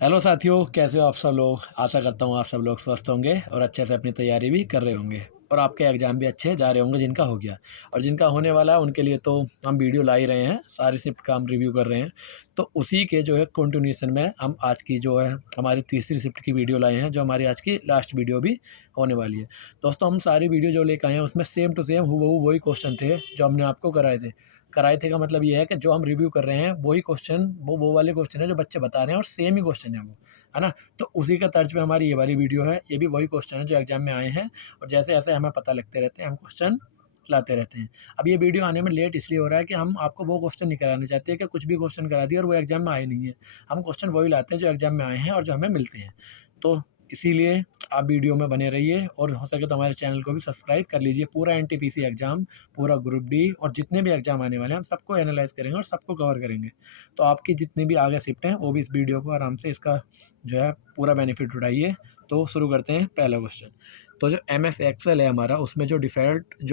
Hello साथियों, कैसे हो आप सब लोग। आशा करता हूँ आप सब लोग स्वस्थ होंगे और अच्छे से अपनी तैयारी भी कर रहे होंगे और आपके एग्ज़ाम भी अच्छे जा रहे होंगे जिनका हो गया। और जिनका होने वाला है उनके लिए तो हम वीडियो ला ही रहे हैं, सारी शिफ्ट का हम रिव्यू कर रहे हैं। तो उसी के जो है कंटिन्यूएशन में हम आज की जो है हमारी तीसरी शिफ्ट की वीडियो लाए हैं, जो हमारी आज की लास्ट वीडियो भी होने वाली है। दोस्तों, हम सारी वीडियो जो लेकर आए हैं उसमें सेम टू सेम हूबहू वही क्वेश्चन थे जो हमने आपको कराए थे का मतलब ये है कि जो हम रिव्यू कर रहे हैं वही क्वेश्चन वो वाले क्वेश्चन है जो बच्चे बता रहे हैं और सेम ही क्वेश्चन है वो, है ना। तो उसी का तर्ज पे हमारी ये वाली वीडियो है। ये भी वही क्वेश्चन है जो एग्जाम में आए हैं और जैसे जैसे हमें पता लगते रहते हैं हम क्वेश्चन लाते रहते हैं। अब ये वीडियो आने में लेट इसलिए हो रहा है कि हम आपको वो क्वेश्चन नहीं कराना चाहते कि कुछ भी क्वेश्चन करा दिया और वो एग्जाम में आए नहीं है। हम क्वेश्चन वही लाते हैं जो एग्जाम में आए हैं और जो हमें मिलते हैं। तो इसीलिए आप वीडियो में बने रहिए और हो सके तो हमारे चैनल को भी सब्सक्राइब कर लीजिए। पूरा एनटीपीसी एग्ज़ाम, पूरा ग्रुप डी और जितने भी एग्ज़ाम आने वाले हैं हम सबको एनालाइज़ करेंगे और सबको कवर करेंगे। तो आपकी जितनी भी आगे शिफ्ट हैं वो भी इस वीडियो को आराम से इसका जो है पूरा बेनिफिट उठाइए। तो शुरू करते हैं पहला क्वेश्चन। तो जो एम एस एक्सेल है हमारा, उसमें जो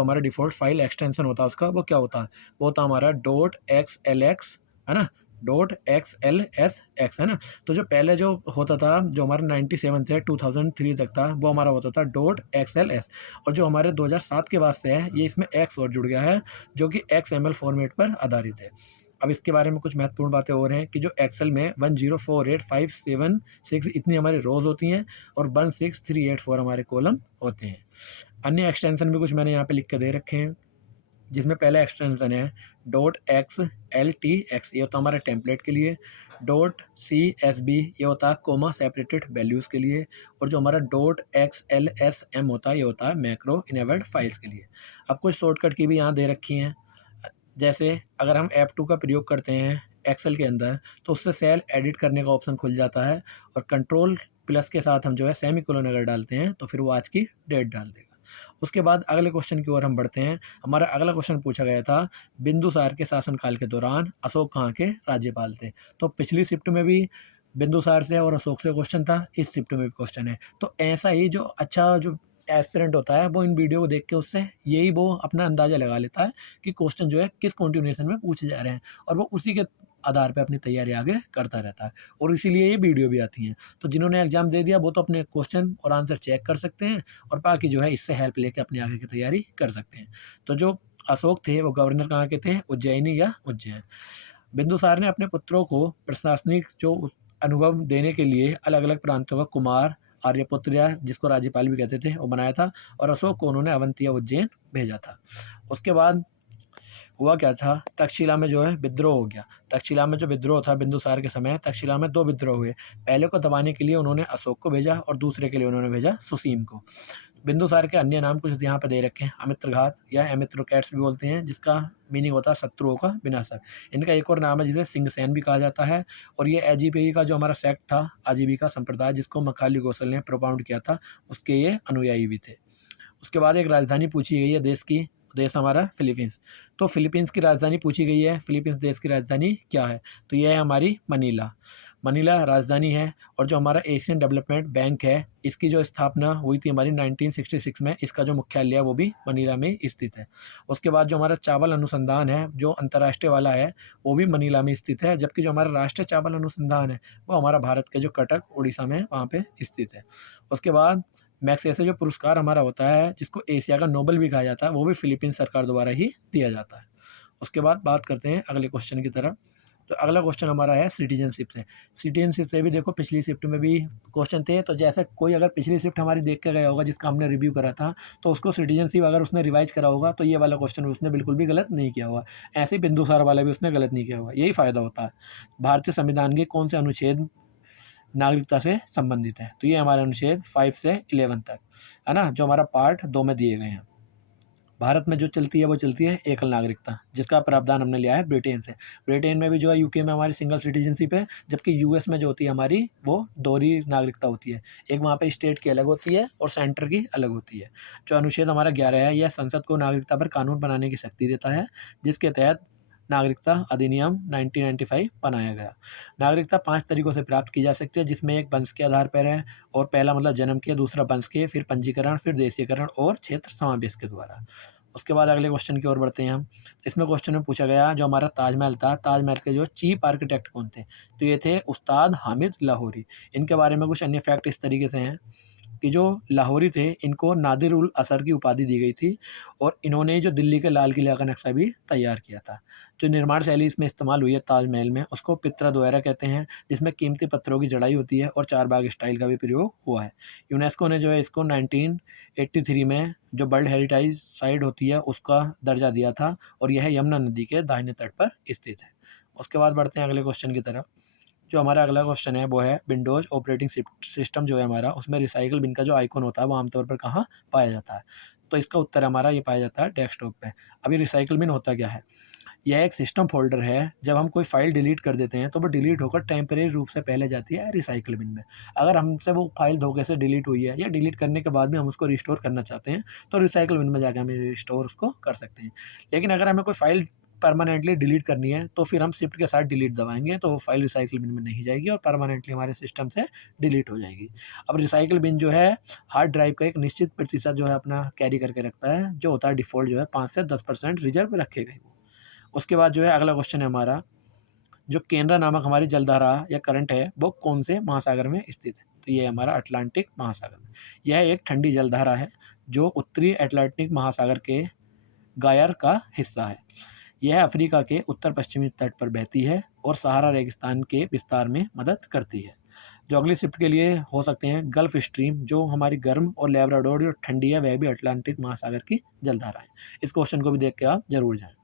हमारा डिफ़ॉल्ट फाइल एक्सटेंशन होता है उसका वो क्या होता है? वो होता है हमारा डॉट एक्स एल एक्स, है ना? Dot X L S x, है ना? तो जो पहले जो होता था, जो हमारा 97 से 2003 तक था, वो हमारा होता था डॉट एक्स एल एस। और जो हमारे 2007 के बाद से है, ये इसमें एक्स और जुड़ गया है, जो कि एक्स एम एल फॉर्मेट पर आधारित है। अब इसके बारे में कुछ महत्वपूर्ण बातें और हैं कि जो एक्सेल में 1048576 इतनी हमारी रोज़ होती हैं और 16384 हमारे कॉलम होते हैं। अन्य एक्सटेंशन भी कुछ मैंने यहाँ पे लिख के दे रखे हैं, जिसमें पहला एक्सटेंशन है dot X L T x, ये होता है हमारे टेम्पलेट के लिए। डॉट सी एस बी, ये होता है कोमा सेपरेटेड वैल्यूज़ के लिए। और जो हमारा dot X L S M होता है, ये होता है मैक्रो इनेबल्ड फाइल्स के लिए। अब कुछ शॉर्टकट की भी यहाँ दे रखी हैं, जैसे अगर हम F2 का प्रयोग करते हैं एक्सेल के अंदर तो उससे सेल एडिट करने का ऑप्शन खुल जाता है और कंट्रोल प्लस के साथ हम जो है सेमीकोलन अगर डालते हैं तो फिर वो आज की डेट डाल देगा। उसके बाद अगले क्वेश्चन की ओर हम बढ़ते हैं। हमारा अगला क्वेश्चन पूछा गया था, बिंदुसार के शासनकाल के दौरान अशोक कहाँ के राज्यपाल थे? तो पिछली शिफ्ट में भी बिंदुसार से और अशोक से क्वेश्चन था, इस शिफ्ट में भी क्वेश्चन है। तो ऐसा ही जो अच्छा जो एस्पिरेंट होता है वो इन वीडियो को देख के उससे यही वो अपना अंदाज़ा लगा लेता है कि क्वेश्चन जो है किस कंटिन्यूएशन में पूछे जा रहे हैं और वो उसी के आधार पे अपनी तैयारी आगे करता रहता है और इसीलिए ये वीडियो भी आती हैं। तो जिन्होंने एग्ज़ाम दे दिया वो तो अपने क्वेश्चन और आंसर चेक कर सकते हैं और बाकी जो है इससे हेल्प लेके अपनी आगे की तैयारी कर सकते हैं। तो जो अशोक थे वो गवर्नर कहाँ के थे? उज्जैनी या उज्जैन। बिंदुसार ने अपने पुत्रों को प्रशासनिक जो अनुभव देने के लिए अलग अलग प्रांतों का कुमार, आर्यपुत्र या जिसको राज्यपाल भी कहते थे वो बनाया था और अशोक को उन्होंने अवंती या उज्जैन भेजा था। उसके बाद हुआ क्या था, तक्षशिला में जो है विद्रोह हो गया। तक्षशिला में जो विद्रोह था बिंदुसार के समय, तक्षशिला में दो विद्रोह हुए। पहले को दबाने के लिए उन्होंने अशोक को भेजा और दूसरे के लिए उन्होंने भेजा सुसीम को। बिंदुसार के अन्य नाम कुछ यहाँ पे दे रखे हैं, अमित्रघात या अमित्रकैट्स भी बोलते हैं, जिसका मीनिंग होता है शत्रुओं का विनाशक। इनका एक और नाम है जिसे सिंहसेन भी कहा जाता है। और ये एजीपी का जो हमारा सेक्ट था, आजीविका संप्रदाय, जिसको मखाली गोसल ने प्रोपाउंड किया था, उसके ये अनुयायी भी थे। उसके बाद एक राजधानी पूछी गई है देश की, देश हमारा फिलीपींस। तो फिलीपींस की राजधानी पूछी गई है, फिलीपींस देश की राजधानी क्या है? तो यह है हमारी मनीला। मनीला राजधानी है। और जो हमारा एशियन डेवलपमेंट बैंक है, इसकी जो स्थापना हुई थी हमारी 1966 में, इसका जो मुख्यालय है वो भी मनीला में स्थित है। उसके बाद जो हमारा चावल अनुसंधान है जो अंतर्राष्ट्रीय वाला है, वो भी मनीला में स्थित है, जबकि जो हमारा राष्ट्रीय चावल अनुसंधान है वो हमारा भारत के जो कटक उड़ीसा में वहाँ पे स्थित है। उसके बाद मैग्सेसे जो पुरस्कार हमारा होता है, जिसको एशिया का नोबेल भी कहा जाता है, वो भी फिलीपींस सरकार द्वारा ही दिया जाता है। उसके बाद बात करते हैं अगले क्वेश्चन की तरफ। तो अगला क्वेश्चन हमारा है सिटीजनशिप से। सिटीजनशिप से भी देखो पिछली शिफ्ट में भी क्वेश्चन थे, तो जैसे कोई अगर पिछली शिफ्ट हमारी देख के गया होगा जिसका हमने रिव्यू करा था, तो उसको सिटीजनशिप अगर उसने रिवाइज करा होगा तो ये वाला क्वेश्चन उसने बिल्कुल भी गलत नहीं किया होगा। ऐसे ही बिंदुसार वाला भी उसने गलत नहीं किया होगा, यही फ़ायदा होता है। भारतीय संविधान के कौन से अनुच्छेद नागरिकता से संबंधित है? तो ये हमारे अनुच्छेद 5 से 11 तक, है ना, जो हमारा पार्ट 2 में दिए गए हैं। भारत में जो चलती है वो चलती है एकल नागरिकता, जिसका प्रावधान हमने लिया है ब्रिटेन से। ब्रिटेन में भी जो है, यूके में हमारी सिंगल सिटीजनशिप है, जबकि यूएस में जो होती है हमारी वो दोहरी नागरिकता होती है। एक वहाँ पे स्टेट की अलग होती है और सेंटर की अलग होती है। जो अनुच्छेद हमारा 11 है, यह संसद को नागरिकता पर कानून बनाने की शक्ति देता है, जिसके तहत नागरिकता अधिनियम 1995 बनाया गया। नागरिकता 5 तरीकों से प्राप्त की जा सकती है, जिसमें एक वंश के आधार पर है और पहला मतलब जन्म के, दूसरा वंश के, फिर पंजीकरण, फिर देशीयकरण और क्षेत्र समावेश के द्वारा। उसके बाद अगले क्वेश्चन की ओर बढ़ते हैं हम। इसमें क्वेश्चन में पूछा गया जो हमारा ताजमहल था, ताजमहल के जो चीफ आर्किटेक्ट कौन थे? तो ये थे उस्ताद हामिद लाहौरी। इनके बारे में कुछ अन्य फैक्ट इस तरीके से हैं कि जो लाहौरी थे इनको नादिर उल असर की उपाधि दी गई थी और इन्होंने जो दिल्ली के लाल किला का नक्शा भी तैयार किया था। जो निर्माण शैली इसमें इस्तेमाल हुई है ताजमहल में उसको पित्रा दोहरा कहते हैं, जिसमें कीमती पत्थरों की जड़ाई होती है और चारबाग स्टाइल का भी प्रयोग हुआ है। यूनेस्को ने जो है इसको 1983 में जो वर्ल्ड हेरिटेज साइट होती है उसका दर्जा दिया था और यह यमुना नदी के दाहिने तट पर स्थित है। उसके बाद बढ़ते हैं अगले क्वेश्चन की तरफ। जो हमारा अगला क्वेश्चन है वो है विंडोज़ ऑपरेटिंग सिस्टम जो है हमारा उसमें रिसाइकिल बिन का जो आइकॉन होता है वो आमतौर पर कहाँ पाया जाता है? तो इसका उत्तर हमारा ये पाया जाता है डेस्कटॉप पे। अभी रिसाइकिल बिन होता क्या है? यह एक सिस्टम फ़ोल्डर है, जब हम कोई फ़ाइल डिलीट कर देते हैं तो वो डिलीट होकर टेम्परेरी रूप से पहले जाती है रिसाइकिल बिन में। अगर हमसे वो फ़ाइल धोखे से डिलीट हुई है या डिलीट करने के बाद भी हम उसको रिस्टोर करना चाहते हैं तो रिसाइकिल बिन में जाके हम रिस्टोर उसको कर सकते हैं। लेकिन अगर हमें कोई फ़ाइल परमानेंटली डिलीट करनी है तो फिर हम शिफ्ट के साथ डिलीट दबाएँगे तो वो फ़ाइल रिसाइकिल बिन में नहीं जाएगी और परमानेंटली हमारे सिस्टम से डिलीट हो जाएगी। अब रिसाइकिल बिन जो है हार्ड ड्राइव का एक निश्चित प्रतिशत जो है अपना कैरी करके रखता है, जो होता है डिफ़ॉल्ट जो है 5 से 10% रिज़र्व रखेगा ही वो। उसके बाद जो है अगला क्वेश्चन है हमारा, जो केनरा नामक हमारी जलधारा या करंट है वो कौन से महासागर में स्थित है? तो ये हमारा अटलांटिक महासागर में। यह एक ठंडी जलधारा है जो उत्तरी अटलांटिक महासागर के गायर का हिस्सा है। यह अफ्रीका के उत्तर पश्चिमी तट पर बहती है और सहारा रेगिस्तान के विस्तार में मदद करती है। जो अगली शिफ्ट के लिए हो सकते हैं गल्फ स्ट्रीम जो हमारी गर्म और लेब्राडोर जो ठंडी है वह भी अटलांटिक महासागर की जलधारा है। इस क्वेश्चन को भी देख के आप जरूर जाएं।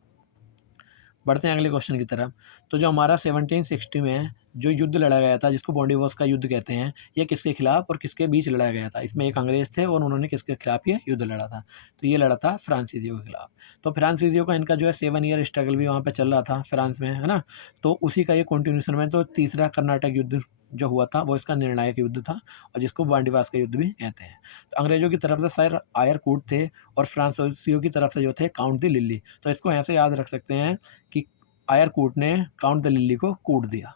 बढ़ते हैं अगले क्वेश्चन की तरफ। तो जो हमारा 1760 में जो युद्ध लड़ा गया था जिसको बॉन्डिवोस का युद्ध कहते हैं, ये किसके खिलाफ और किसके बीच लड़ा गया था? इसमें एक अंग्रेज़ थे और उन्होंने किसके खिलाफ ये युद्ध लड़ा था? तो ये लड़ा था फ्रांसीसियों के खिलाफ। तो फ्रांसीसियों का इनका जो है 7 ईयर स्ट्रगल भी वहाँ पे चल रहा था फ्रांस में, है ना? तो उसी का ये कंटिन्यूएशन में तो तीसरा कर्नाटक युद्ध जो हुआ था वो इसका निर्णायक युद्ध था और जिसको बॉन्डिवास का युद्ध भी कहते हैं। तो अंग्रेज़ों की तरफ से सर आयरकूट थे और फ्रांसीसियों की तरफ से जो थे काउंट द लिली। तो इसको ऐसे याद रख सकते हैं कि आयरकूट ने काउंट द लिली को कूट दिया,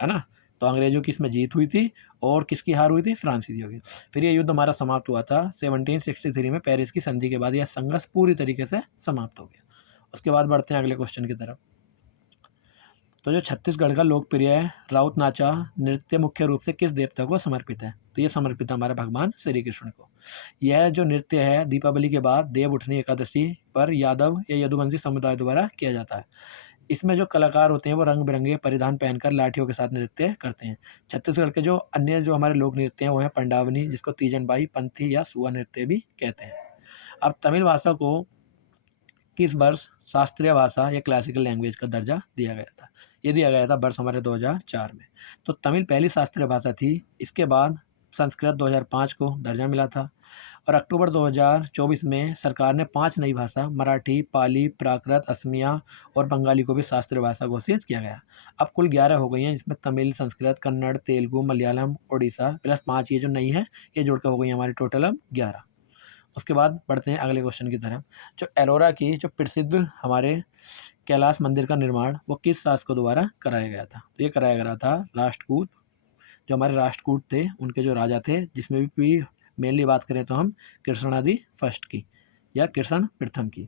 है ना? तो अंग्रेज़ों की इसमें जीत हुई थी और किसकी हार हुई थी? फ्रांसीसियों की। फिर ये युद्ध हमारा समाप्त हुआ था 1763 में पेरिस की संधि के बाद यह संघर्ष पूरी तरीके से समाप्त हो गया। उसके बाद बढ़ते हैं अगले क्वेश्चन की तरफ। तो जो छत्तीसगढ़ का लोकप्रिय राउत नाचा नृत्य मुख्य रूप से किस देवता को समर्पित है? तो ये समर्पित है हमारे भगवान श्री कृष्ण को। यह जो नृत्य है दीपावली के बाद देव उठनी एकादशी पर यादव या यदुवंशी समुदाय द्वारा किया जाता है। इसमें जो कलाकार होते हैं वो रंग बिरंगे परिधान पहनकर लाठियों के साथ नृत्य करते हैं। छत्तीसगढ़ के जो अन्य जो हमारे लोक नृत्य हैं वो हैं पंडावनी जिसको तीजनबाई, पंथी या सुआ नृत्य भी कहते हैं। अब तमिल भाषा को किस वर्ष शास्त्रीय भाषा या क्लासिकल लैंग्वेज का दर्जा दिया गया था? ये दिया गया था वर्ष हमारे 2004 में। तो तमिल पहली शास्त्रीय भाषा थी, इसके बाद संस्कृत 2005 को दर्जा मिला था और अक्टूबर 2024 में सरकार ने 5 नई भाषा मराठी, पाली, प्राकृत, असमिया और बंगाली को भी शास्त्रीय भाषा घोषित किया गया। अब कुल 11 हो गई हैं जिसमें तमिल, संस्कृत, कन्नड़, तेलुगु, मलयालम, ओडिशा प्लस 5 ये जो नई हैं ये जुड़ के हो गई हमारी टोटल अब 11। उसके बाद बढ़ते हैं अगले क्वेश्चन की तरफ। जो एलोरा की जो प्रसिद्ध हमारे कैलाश मंदिर का निर्माण वो किस शासकों द्वारा कराया गया था? तो ये कराया गया था राष्ट्रकूट, जो हमारे राष्ट्रकूट थे उनके जो राजा थे जिसमें भी मेनली बात करें तो हम कृष्णादि फर्स्ट की या कृष्ण प्रथम की।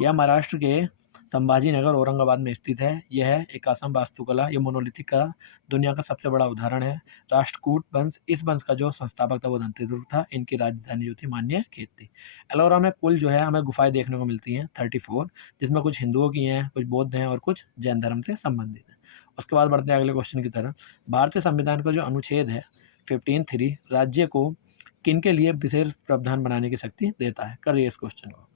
यह महाराष्ट्र के संभाजी नगर औरंगाबाद में स्थित है। यह एक असम वास्तुकला या मोनोलिथिक का दुनिया का सबसे बड़ा उदाहरण है। राष्ट्रकूट वंश इस वंश का जो संस्थापक था वो धनतेरु था। इनकी राजधानी जो थी मान्य खेत थी। एलोरा में कुल जो है हमें गुफाएं देखने को मिलती हैं 34, जिसमें कुछ हिंदुओं की हैं, कुछ बौद्ध हैं और कुछ जैन धर्म से संबंधित हैं। उसके बाद बढ़ते हैं अगले क्वेश्चन की तरफ। भारतीय संविधान का जो अनुच्छेद है 15(3) राज्य को किन के लिए विशेष प्रावधान बनाने की शक्ति देता है? करिए इस क्वेश्चन को।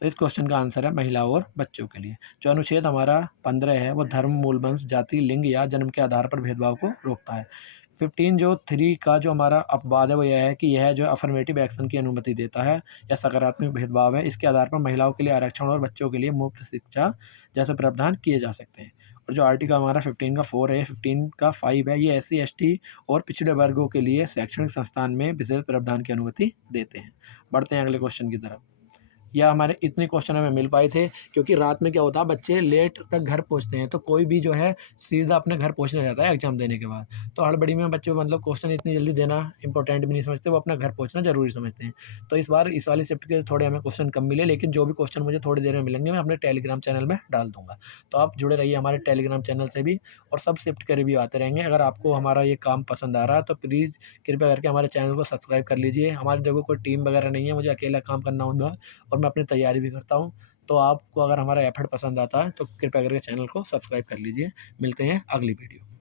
तो इस क्वेश्चन का आंसर है महिला और बच्चों के लिए। जो अनुच्छेद हमारा 15 है वो धर्म, मूल वंश, जाति, लिंग या जन्म के आधार पर भेदभाव को रोकता है। 15 जो 3 का जो हमारा अपवाद है वो यह है कि यह जो अफर्मेटिव एक्शन की अनुमति देता है या सकारात्मक भेदभाव है, इसके आधार पर महिलाओं के लिए आरक्षण और बच्चों के लिए मुफ्त शिक्षा जैसे प्रावधान किए जा सकते हैं। और जो आर्टिकल हमारा 15 का 4 है, 15 का 5 है, ये SC ST और पिछड़े वर्गों के लिए शैक्षणिक संस्थान में विशेष प्रावधान की अनुमति देते हैं। बढ़ते हैं अगले क्वेश्चन की तरफ। या हमारे इतने क्वेश्चन हमें मिल पाए थे क्योंकि रात में क्या होता है बच्चे लेट तक घर पहुंचते हैं तो कोई भी जो है सीधा अपने घर पहुंचने जाता है एग्जाम देने के बाद। तो हड़बड़ी में बच्चे मतलब क्वेश्चन इतनी जल्दी देना इंपॉर्टेंट भी नहीं समझते, वो अपना घर पहुँचना ज़रूरी समझते हैं। तो इस बार इस वाली शिफ्ट के थोड़े हमें क्वेश्चन कम मिले, लेकिन जो भी क्वेश्चन मुझे थोड़ी देर में मिलेंगे मैं अपने टेलीग्राम चैनल में डाल दूँगा। तो आप जुड़े रहिए हमारे टेलीग्राम चैनल से भी, और सब शिफ्ट के रिव्यू आते रहेंगे। अगर आपको हमारा ये काम पसंद आ रहा है तो प्लीज़ कृपया करके हमारे चैनल को सब्सक्राइब कर लीजिए। हमारी देखो कोई टीम वगैरह नहीं है, मुझे अकेला काम करना होता है और मैं अपनी तैयारी भी करता हूँ। तो आपको अगर हमारा एफर्ट पसंद आता है तो कृपया करके चैनल को सब्सक्राइब कर लीजिए। मिलते हैं अगली वीडियो में।